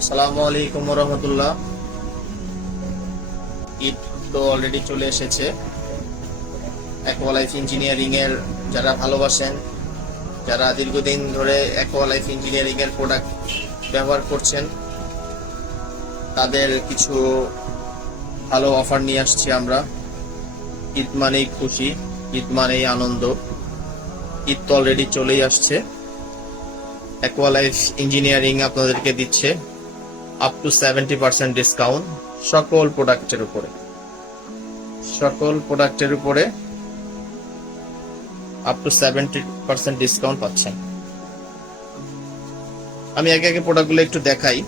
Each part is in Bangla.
আসসালামু আলাইকুম রহমতুল্লাহ ঈদ তো অলরেডি চলে এসেছে। অ্যাকোয়ালাইফ ইঞ্জিনিয়ারিং এর যারা ভালোবাসেন, যারা দীর্ঘদিন ধরে অ্যাকোয়ালাইফ ইঞ্জিনিয়ারিং এর প্রোডাক্ট ব্যবহার করছেন, তাদের কিছু ভালো অফার নিয়ে আসছি আমরা। ঈদ মানেই খুশি, ঈদ মানেই আনন্দ। ঈদ তো অলরেডি চলেই আসছে। অ্যাকোয়ালাইফ ইঞ্জিনিয়ারিং আপনাদেরকে দিচ্ছে। Up to seventy percent discount সকল প্রোডাক্টের উপরে। সকল প্রোডাক্টের উপরে up to seventy percent discount পাচ্ছেন। আমি একে একে প্রোডাক্টগুলো একটু দেখাই।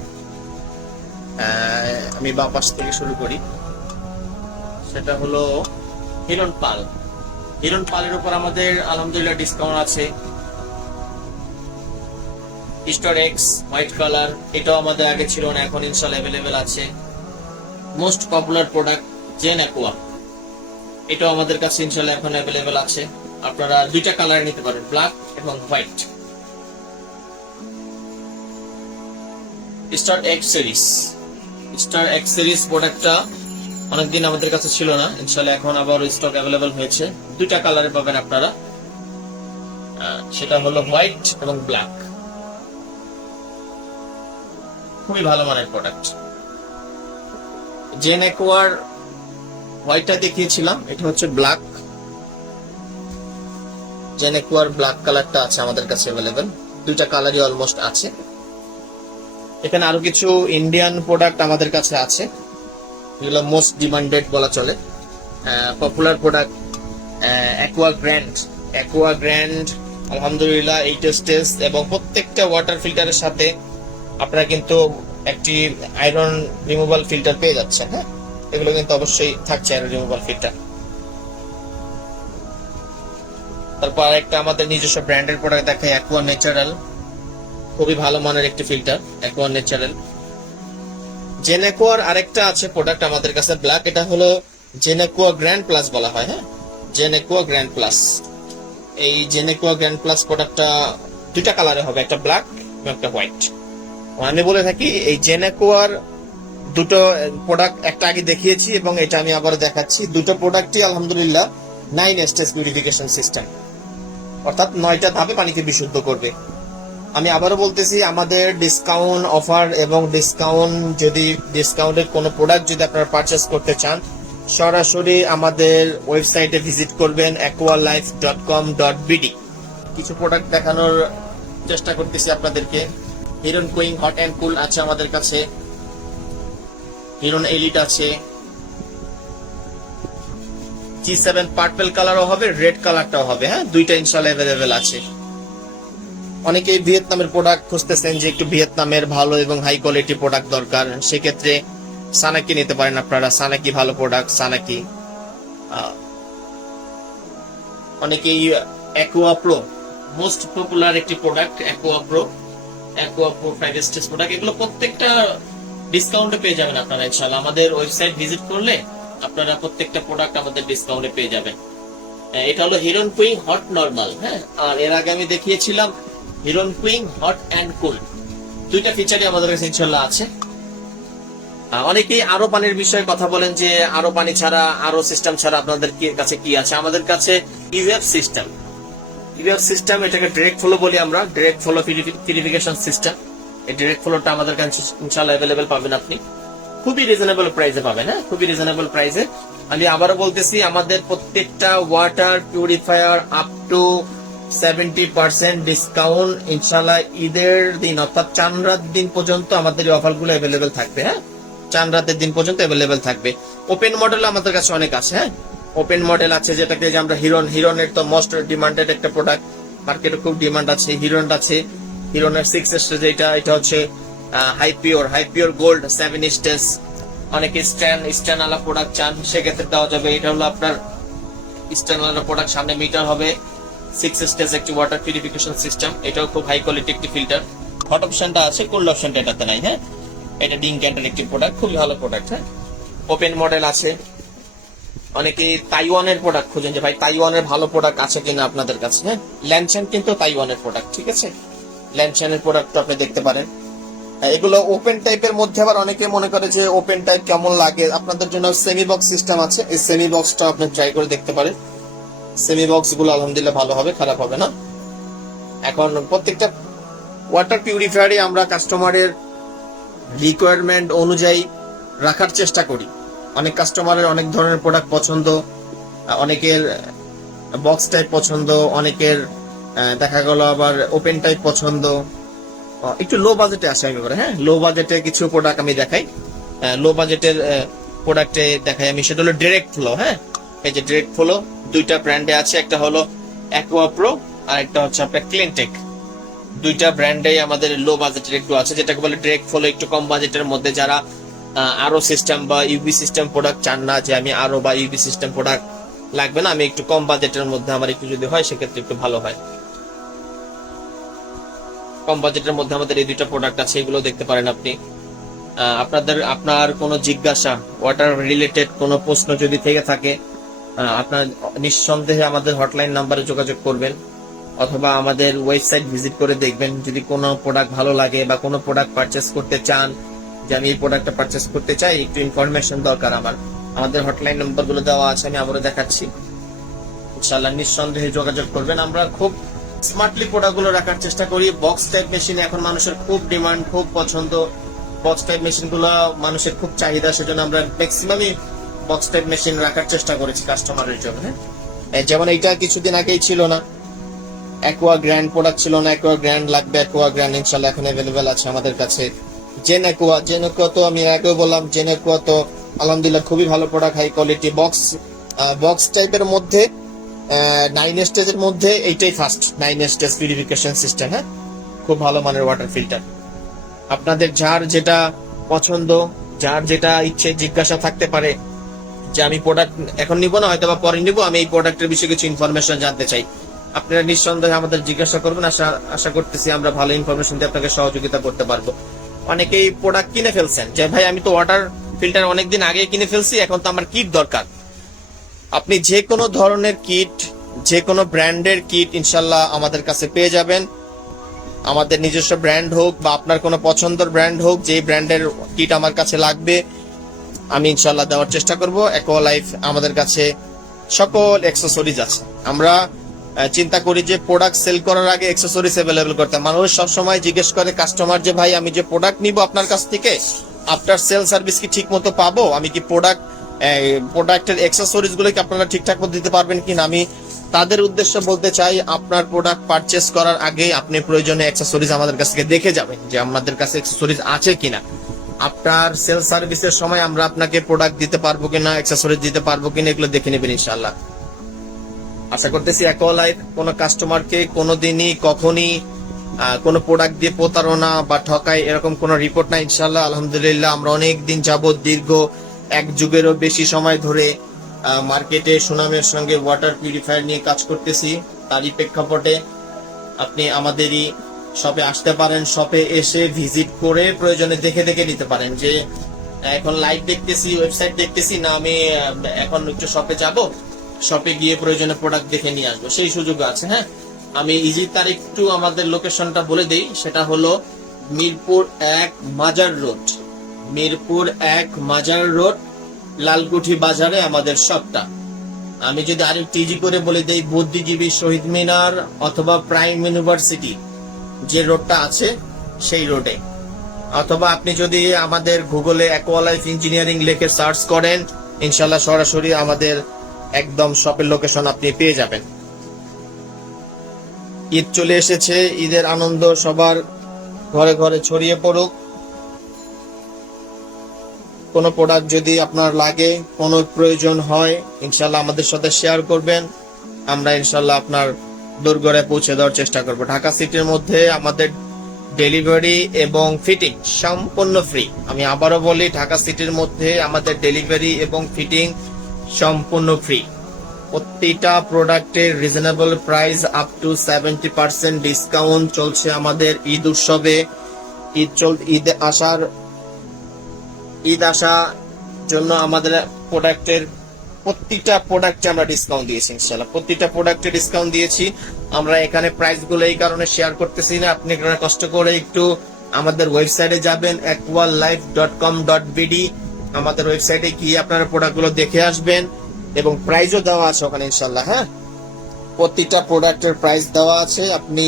আমি বা পাশ থেকে শুরু করি। সেটা হলো হিরন পাল। হিরন পালের উপর আমাদের আলহামদুলিল্লাহ ডিসকাউন্ট আছে। স্টার এক্স হোয়াইট কালার এটাও আমাদের আগে ছিল না, এখন ইনশাল অ্যাভেলেবেল আছে। Most popular product Zen Aqua এটাও আমাদের কাছে ইনশাল্লাহ এখন অ্যাভেলেবেল আছে। আপনারা দুইটা কালার নিতে পারেন ব্ল্যাক এবং white star X series star X series প্রোডাক্টটা অনেকদিন আমাদের কাছে ছিল না ইনশাল্লাহ এখন আবার স্টক অ্যাভেলেবেল হয়েছে। দুইটা কালারে পাবেন আপনারা। সেটা হলো হোয়াইট এবং ব্ল্যাক খুবই ভালো মানের প্রোডাক্ট জেন একোয়ার হোয়াইটটা দেখিয়েছিলাম, এটা হচ্ছে ব্ল্যাক জেন একোয়ার ব্ল্যাক কালারটা আছে আমাদের কাছে অ্যাভেলেবেল দুইটা কালারই অলমোস্ট আছে। এখানে আরও কিছু ইন্ডিয়ান প্রোডাক্ট আমাদের কাছে আছে। এগুলো মোস্ট ডিমান্ডেড বলা চলে। Popular product Aqua Grand Aqua Grand আলহামদুলিল্লাহ এইট স্টেজ এবং প্রত্যেকটা ওয়াটার ফিল্টারের সাথে আপনারা কিন্তু একটি আয়রন রিমুভাল ফিল্টার পেয়ে যাচ্ছেন হ্যাঁ? এগুলো কিন্তু অবশ্যই থাকছে আয়রন রিমুভাল ফিল্টার তারপর আরেকটা আমাদের নিজস্ব ব্র্যান্ডের প্রোডাক্ট দেখায় অ্যাকোয়া ন্যাচারাল খুবই ভালো মানের একটি ফিল্টার অ্যাকোয়া ন্যাচারাল জেনেকোয়ার আরেকটা আছে প্রোডাক্ট আমাদের কাছে ব্ল্যাক এটা হলো জেনেকোয়া গ্র্যান্ড প্লাস বলা হয় হ্যাঁ? জেনেকোয়া গ্র্যান্ড প্লাস এই জেনেকোয়া গ্র্যান্ড প্লাস প্রোডাক্টটা দুইটা কালারে হবে, একটা ব্ল্যাক এবং একটা হোয়াইট আমি বলে থাকি, এই জেনেকোয়ার দুটো প্রোডাক্ট একটা আগে দেখিয়েছি এবং এটা আমি আবার দেখাচ্ছি। দুটো প্রোডাক্টই আলহামদুলিল্লাহ নাইন স্টেজ পিউরিফিকেশন সিস্টেম অর্থাৎ নয়টা ধাপে পানিকে বিশুদ্ধ করবে। আমি আবারও বলতেছি, আমাদের ডিসকাউন্ট অফার এবং ডিসকাউন্ট যদি ডিসকাউন্টের কোনো প্রোডাক্ট যদি আপনারা পারচেস করতে চান, সরাসরি আমাদের ওয়েবসাইটে ভিজিট করবেন Aqualife dot com dot BD কিছু প্রোডাক্ট দেখানোর চেষ্টা করতেছি আপনাদেরকে। হিরন কুইং, হট অ্যান্ড কুল আছে আমাদের কাছে। হিরন এলিট আছে। জি সেভেন পার্পেল কালারও হবে রেড কালারটাও হবে হ্যাঁ? দুইটা ইনশাল্লাহ অ্যাভেলেবেল আছে। অনেকেই ভিয়েতনামের প্রোডাক্ট খুঁজতেছেন যে একটু ভিয়েতনামের ভালো এবং হাই কোয়ালিটি প্রোডাক্ট দরকার। সেক্ষেত্রে সানাকি নিতে পারেন আপনারা। সানাকি ভালো প্রোডাক্ট সানাকি। অনেকেই অ্যাকোয়া প্রো মোস্ট পপুলার একটি product Aqua Pro Aqua product এগুলো প্রত্যেকটা ডিসকাউন্টে পেয়ে যাবেন আপনারা ইনশাআল্লাহ। আমাদের ওয়েবসাইট ভিজিট করলে আপনারা প্রত্যেকটা প্রোডাক্ট আমাদের ডিসকাউন্টে পেয়ে যাবেন। আহ, এটা হলো হিরন কুইং হট নর্মাল হ্যাঁ? আর এর আগে আমি দেখিয়েছিলাম হিরন কুইং হট অ্যান্ড কুল দুইটা ফিচারই আমাদের কাছে ইনশাল্লাহ আছে। অনেকেই আরও পানির বিষয়ে কথা বলেন যে আরও পানি ছাড়া আরও সিস্টেম ছাড়া আপনাদের কাছে কি আছে? আমাদের কাছে ইউএফ সিস্টেম ইউএফ সিস্টেম এটাকে ডিরেক্ট ফ্লো বলি আমরা। ডিরেক্ট ফ্লো পিউরিফিকেশন সিস্টেম এই ডিরেক্ট ফ্লোটা আমাদের কাছে ইনশাল্লাহ অ্যাভেলেবেল পাবেন আপনি। খুবই রিজনেবল প্রাইসে পাবেন হ্যাঁ? খুবই রিজনেবল প্রাইসে আমি আবারও বলতেছি, আমাদের প্রত্যেকটা water purifier up to seventy percent discount ইনশাল্লাহ ঈদের দিন, অর্থাৎ চান রাত দিন পর্যন্ত আমাদের এই অফারগুলো অ্যাভেলেবেল থাকবে হ্যাঁ? চান রাতের দিন পর্যন্ত অ্যাভেলেবেল থাকবে। ওপেন মডেল আমাদের কাছে অনেক আছে হ্যাঁ? ওপেন মডেল আছে যেটাকে যে আমরা হিরন হিরনের তো মোস্ট ডিমান্ডেড একটা প্রোডাক্ট মার্কেটে খুব ডিমান্ড আছে হিরন আছে। হিরনের সিক্স স্টেজ এটা এটা হচ্ছে high pure high pure gold seven stage অনেকে স্ট্যান্ড স্ট্যান্ড আলা প্রোডাক্ট চান, সেক্ষেত্রে দেওয়া যাবে। এটা হলো আপনার স্ট্যান্ড আলা প্রোডাক্ট সামনে মিটার হবে। সিক্স স্টেজ একটি ওয়াটার পিউরিফিকেশন সিস্টেম এটাও খুব হাই কোয়ালিটি একটি ফিল্টার হট অপশনটা আছে কোল্ড অপশনটা এটাতে নাই হ্যাঁ? এটা ডিং ক্যান্টার একটি প্রোডাক্ট খুবই ভালো প্রোডাক্ট হ্যাঁ? ওপেন মডেল আছে। অনেকে তাইওয়ানের প্রোডাক্ট খুঁজেন যে, ভাই, তাইওয়ানের ভালো প্রোডাক্ট আছে কিনা আপনাদের কাছে? হ্যাঁ? ল্যানচেন কিন্তু তাইওয়ানের প্রোডাক্ট ঠিক আছে? ল্যানচেনের প্রোডাক্ট আপনি দেখতে পারেন। এগুলো ওপেন টাইপের মধ্যে আবার অনেকে মনে করে যে ওপেন টাইপ কেমন লাগে? আপনাদের জন্য সেমি বক্স সিস্টেম আছে। এই সেমি বক্সটা আপনি ট্রাই করে দেখতে পারেন। সেমি বক্সগুলো আলহামদুলিল্লাহ ভালো হবে, খারাপ হবে না। এখন প্রত্যেকটা ওয়াটার পিউরিফায়ারই আমরা কাস্টমারের রিকোয়ারমেন্ট অনুযায়ী রাখার চেষ্টা করি। অনেক কাস্টমারের অনেক ধরনের প্রোডাক্ট পছন্দ অনেকের বক্স টাইপ পছন্দ, অনেকের দেখা গেল আবার ওপেন টাইপ পছন্দ। একটু লো বাজেটে আসে আমি হ্যাঁ? লো বাজেটে কিছু প্রোডাক্ট আমি দেখাই। লো বাজেটের প্রোডাক্টে দেখাই আমি, সেটা হলো ডিরেক্ট ফ্লো হ্যাঁ? এই যে ডিরেক্ট ফ্লো দুইটা ব্র্যান্ডে আছে, একটা হলো অ্যাকোয়া প্রো আর একটা হচ্ছে আপনার ক্লিনটেক দুইটা ব্র্যান্ডে আমাদের লো বাজেটের একটু আছে, যেটাকে বলে ডিরেক্ট ফলো একটু কম বাজেটের মধ্যে যারা আরও সিস্টেম বা ইউবি সিস্টেম প্রোডাক্ট চান না যে আমি আরও বা ইউবি সিস্টেম প্রোডাক্ট লাগবে না, আমি একটু কম বাজেটের মধ্যে আমার একটু যদি হয়, সেক্ষেত্রে একটু ভালো হয়। কম বাজেটের মধ্যে আমাদের এই দুইটা প্রোডাক্ট আছে, এগুলো দেখতে পারেন আপনি। আপনাদের, আপনার কোনো জিজ্ঞাসা ওয়াটার রিলেটেড কোনো প্রশ্ন যদি থেকে থাকে আপনার নিঃসন্দেহে আমাদের হটলাইন নাম্বারে যোগাযোগ করবেন, অথবা আমাদের ওয়েবসাইট ভিজিট করে দেখবেন। যদি কোনো প্রোডাক্ট ভালো লাগে বা কোনো প্রোডাক্ট পারচেস করতে চান যে আমি এই প্রোডাক্টটা পারচেস করতে চাই, একটু ইনফরমেশন দরকার আমার। আমাদের হটলাইন নাম্বারগুলো দেওয়া আছে, আমি আবারও দেখাচ্ছি। ইনশাল্লাহ নিঃসন্দেহে যোগাযোগ করবেন। আমরা খুব স্মার্টলি প্রোডাক্টগুলো রাখার চেষ্টা করি। বক্স টাইপ মেশিন এখন মানুষের খুব ডিমান্ড খুব পছন্দ। বক্স টাইপ মেশিনগুলো মানুষের খুব চাহিদা, সেজন্য আমরা ম্যাক্সিমামই বক্স টাইপ মেশিন রাখার চেষ্টা করেছি কাস্টমারের জন্য হ্যাঁ? যেমন এইটা কিছুদিন আগেই ছিল না। অ্যাকোয়া গ্র্যান্ড প্রোডাক্ট ছিল না। অ্যাকোয়া গ্র্যান্ড লাগবে অ্যাকোয়া গ্র্যান্ড ইনশাল্লাহ এখন অ্যাভেলেবেল আছে আমাদের কাছে। জেন অ্যাকোয়া জেন অ্যাকোয়া তো আমি আগেও বললাম, জেন অ্যাকোয়া তো আলহামদুলিল্লাহ খুবই ভালো product high quality box box টাইপের মধ্যে নাইন স্টেজের মধ্যে এইটাই first nine stage purification system হ্যাঁ? খুব ভালো মানের ওয়াটার ফিল্টার আপনাদের যার যেটা পছন্দ, যার যেটা ইচ্ছে, জিজ্ঞাসা থাকতে পারে যে আমি প্রোডাক্ট এখন নিব না হয়তো বা পরে নিব, আমি এই প্রোডাক্টের বিষয়ে কিছু ইনফরমেশন জানতে চাই। আপনারা নিঃসন্দেহে আমাদের জিজ্ঞাসা করবেন, আশা আশা করতেছি আমরা ভালো ইনফরমেশন দিয়ে আপনাকে সহযোগিতা করতে পারব। অনেকেই প্রোডাক্ট কিনে ফেলছেন। যে, ভাই, আমি তো ওয়াটার ফিল্টার অনেকদিন আগে কিনে ফেলছি, এখন তো আমার কিট দরকার। আপনি যে কোনো ধরনের কিট যে কোনো ব্র্যান্ডের কিট ইনশাল্লাহ আমাদের কাছে পেয়ে যাবেন। আমাদের নিজস্ব ব্র্যান্ড হোক বা আপনার কোনো পছন্দের ব্র্যান্ড হোক যে ব্র্যান্ডের কিট আমার কাছে লাগবে, আমি ইনশাল্লাহ দেওয়ার চেষ্টা করব। অ্যাকোয়া লাইফ আমাদের কাছে সকল অ্যাক্সেসরিজ আছে। আমরা চিন্তা করি যে প্রোডাক্ট সেল করার আগে অ্যাক্সেসরিজ অ্যাভেলেবল করতে মানুষ সবসময় জিজ্ঞেস করে কাস্টমার যে, ভাই, আমি যে প্রোডাক্ট নিব আপনার কাছ থেকে, আপনার সেল সার্ভিস কি ঠিক মতো পাবো? আমি কি প্রোডাক্ট প্রোডাক্টের অ্যাক্সেসরিজগুলো কি আপনারা ঠিকঠাক মতো দিতে পারবেন কিনা? আমি তাদের উদ্দেশ্যে বলতে চাই, আপনার প্রোডাক্ট পারচেস করার আগে আপনি প্রয়োজনে অ্যাক্সেসরিজ আমাদের কাছ থেকে দেখে যাবেন যে আমাদের কাছে অ্যাক্সেসরিজ আছে কিনা। আপনার সেল সার্ভিসের সময় আমরা আপনাকে প্রোডাক্ট দিতে পারব কিনা অ্যাক্সেসরিজ দিতে পারব কিনা, এগুলো দেখে নেবেন ইনশাআল্লাহ। আশা করতেছি একলাইফ কোনো কাস্টমারকে কোনোদিনই কখনই আহ, কোনো প্রোডাক্ট দিয়ে প্রতারণা বা ঠকায় এরকম কোনো রিপোর্ট না ইনশাল্লাহ আলহামদুলিল্লাহ আমরা অনেক দিন যাবত দীর্ঘ এক যুগেরও বেশি সময় ধরে মার্কেটে সুনামের সঙ্গে ওয়াটার পিউরিফায়ার নিয়ে কাজ করতেছি তারই প্রেক্ষাপটে আপনি আমাদেরই শপে আসতে পারেন শপে এসে ভিজিট করে প্রয়োজনে দেখে দেখে নিতে পারেন যে এখন লাইভ দেখতেছি ওয়েবসাইট দেখতেছি না আমি এখন একটু শপে যাব? শপে গিয়ে প্রয়োজনে প্রোডাক্ট দেখে নিয়ে আসব। সেই সুযোগ আছে হ্যাঁ? আমি ইজি তার একটু আমাদের লোকেশনটা বলে দেই। সেটা হলো মিরপুর এক মাজার রোড। মিরপুর এক মাজার রোড, লালকুঠি বাজারে আমাদের শপটা আমি যদি আরেকটু ইজি করে বলে দেই, বুদ্ধিজীবী শহীদ মিনার অথবা প্রাইম ইউনিভার্সিটি যে রোডটা আছে, সেই রোডে অথবা আপনি যদি আমাদের গুগলে অ্যাকোয়ালাইফ ইঞ্জিনিয়ারিং লেখে সার্চ করেন, ইনশাল্লাহ সরাসরি আমাদের একদম শপের লোকেশন আপনি পেয়ে যাবেন। ঈদ চলে এসেছে, ঈদের আনন্দ সবার ঘরে ঘরে ছড়িয়ে পড়ুক। কোনো প্রোডাক্ট যদি আপনার লাগে, কোনো প্রয়োজন হয়, ইনশাল্লাহ আমাদের সাথে শেয়ার করবেন। আমরা ইনশাল্লাহ আপনার দোরগড়ায় পৌঁছে দেওয়ার চেষ্টা করব। ঢাকা সিটির মধ্যে আমাদের ডেলিভারি এবং ফিটিং সম্পূর্ণ ফ্রি আমি আবারও বলি, ঢাকা সিটির মধ্যে আমাদের ডেলিভারি এবং ফিটিং সম্পূর্ণ ফ্রি প্রতিটা প্রোডাক্টের reasonable price up to seventy percent discount চলছে আমাদের ঈদ উৎসবে। ঈদ চল, ঈদ আসার, ঈদ আসা জন্য আমাদের প্রোডাক্টের প্রতিটা প্রোডাক্টে আমরা ডিসকাউন্ট দিয়েছি ইনশাল্লাহ প্রতিটা প্রোডাক্টে ডিসকাউন্ট দিয়েছি। আমরা এখানে প্রাইসগুলো এই কারণে শেয়ার করতেছি না। আপনি কষ্ট করে একটু আমাদের ওয়েবসাইটে যাবেন Aqualife dot com dot BD আমাদের ওয়েবসাইটে গিয়ে আপনারা প্রোডাক্টগুলো দেখে আসবেন এবং প্রাইজও দেওয়া আছে ওখানে ইনশাল্লাহ হ্যাঁ? প্রতিটা প্রোডাক্টের প্রাইস দেওয়া আছে। আপনি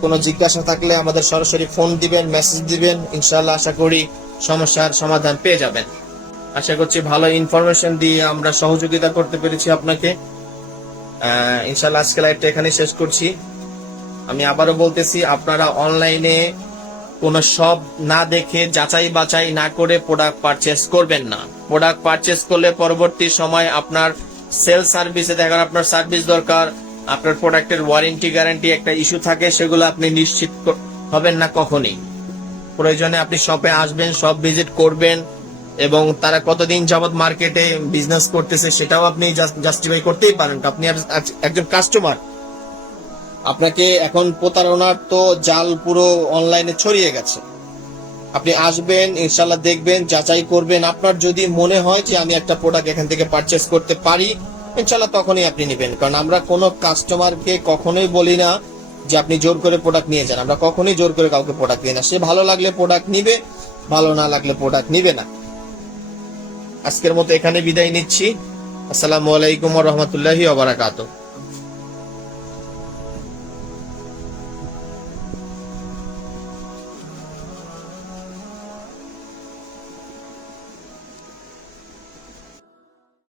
কোনো জিজ্ঞাসা থাকলে আমাদের সরাসরি ফোন দিবেন মেসেজ দিবেন ইনশাল্লাহ আশা করি সমস্যার সমাধান পেয়ে যাবেন। আশা করছি ভালো ইনফরমেশন দিয়ে আমরা সহযোগিতা করতে পেরেছি আপনাকে। ইনশাল্লাহ আজকে লাইভটা এখানে শেষ করছি। আমি আবারও বলতেছি, আপনারা অনলাইনে কোনো সব না দেখে যাচাই বাছাই না করে প্রোডাক্ট পারচেস করবেন না। প্রোডাক্ট পারচেস করলে পরবর্তী সময় আপনার সেল সার্ভিসে দেখার আপনার সার্ভিস দরকার, আপনার প্রোডাক্টের ওয়ারেন্টি গ্যারান্টি একটা ইস্যু থাকে, সেগুলো আপনি নিশ্চিত হবেন না কখনই। প্রয়োজনে আপনি শপে আসবেন সব ভিজিট করবেন এবং তারা কতদিন যাবৎ মার্কেটে বিজনেস করতেছে সেটাও আপনি জাস্টিফাই করতেই পারেন। আপনি একজন কাস্টমার আপনাকে এখন প্রতারণার তো জাল পুরো অনলাইনে ছড়িয়ে গেছে। আপনি আসবেন ইনশাল্লাহ দেখবেন, যাচাই করবেন। আপনার যদি মনে হয় যে আমি একটা প্রোডাক্ট এখান থেকে পারচেস করতে পারি ইনশাল্লাহ তখনই আপনি নেবেন। কারণ আমরা কোনো কাস্টমারকে কখনোই বলি না যে আপনি জোর করে প্রোডাক্ট নিয়ে যান। আমরা কখনোই জোর করে কাউকে প্রোডাক্ট নিই না। সে ভালো লাগলে প্রোডাক্ট নিবে, ভালো না লাগলে প্রোডাক্ট নিবে না। আজকের মতো এখানে বিদায় নিচ্ছি। আসসালামু আলাইকুম রহমতুল্লাহি ওবরাকাতুহ